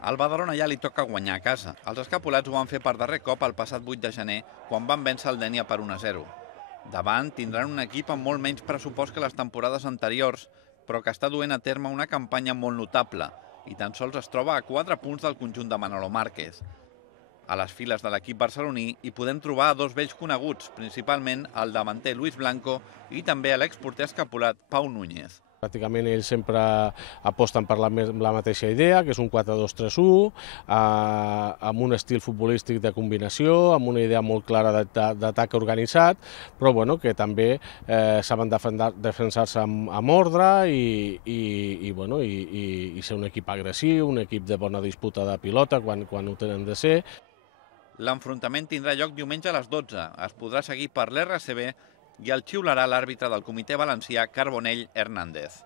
Al Badalona ja li toca guanyar a casa. Els escapulats ho van fer per darrer cop el passat 8 de gener, quan van vèncer el Dénia per 1-0. Davant tindran un equip amb molt menys pressupost que les temporades anteriors, però que està duent a terme una campanya molt notable i tan sols es troba a 4 punts del conjunt de Manolo Márquez. A les files de l'equip barceloní hi podem trobar dos vells coneguts, principalment el davanter Luis Blanco i també l'exporter escapulat Pau Núñez. Pràcticament ells sempre aposten per la mateixa idea, que és un 4-2-3-1, amb un estil futbolístic de combinació, amb una idea molt clara d'atac organitzat, però bueno, que també saben defensar-se amb ordre i ser un equip agressiu, un equip de bona disputa de pilota quan ho tenen de ser. L'enfrontament tindrà lloc diumenge a les 12. Es podrà seguir per l'RCB i el xiularà l'àrbitre del comitè valencià Carbonell Hernández.